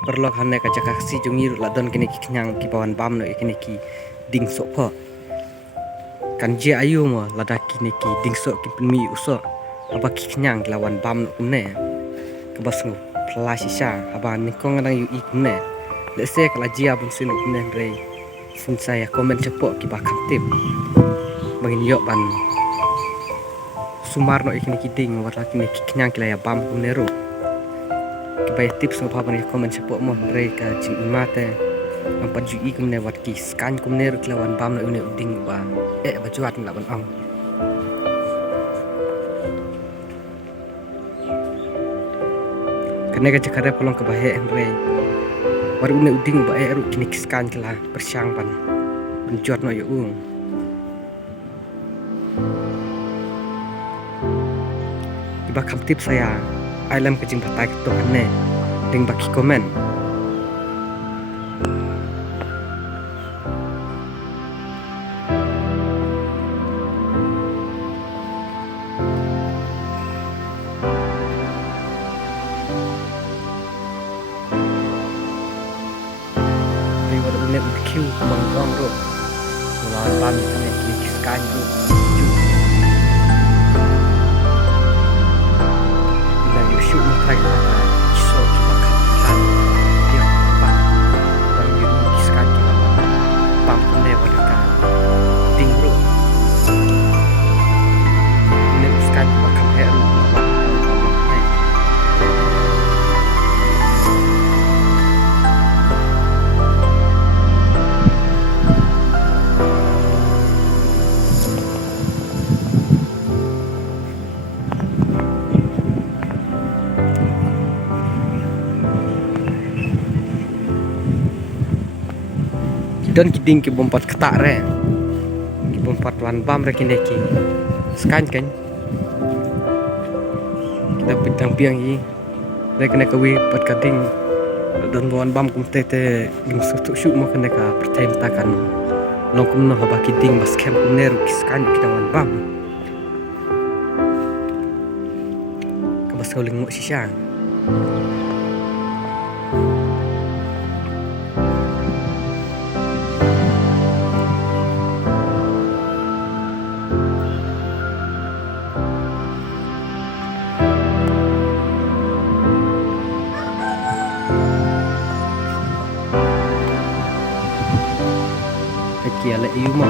perlok hanne ka jakaksi jungir ladon kini ki knyang ki bawan bam no kini ki ding sok pho kan je ayu mo lada kini ki ding sok ki mi uso aba ki knyang lawan bam no kumne ka basngu flash sha aba nikong nang yu ikne le se kala jia bun sin kumne re sin saya komen cepo ki ba khatip bangin yo ban sumar no ikini ki ding wala kini ki knyang ki la bam kumne ro bay tips ng papan ya komen cepo mo mereka jing imate nampak ju ikum ne wat ki skan kum ne lawan bam no une uding ba bajuat na ban ang kene ka cakare polong ke bahe re war une uding ba ru kini skan kala persyang ban benjuat no yu iba kam tips saya alam kecing batak to aneh ding baki komen di wad une kiu bang rong ro lawan ban kene klik skan ju shoot mo tag so kimakhan dia pan bang yu kiskan kita pam ne wadaka ding ro ne kiskan makam heru dan kiding ki bompat ketak re ki bompat wan bam re kini ki skan kan kita pitang piang yi re kena kawi pat kading dan wan bam kum tete gim sutu shu mo kena ka pertem takan long kum no haba kiding bas kem kum ner ki skan kita wan bam ka bas kauling mo sisya kia lại yêu mà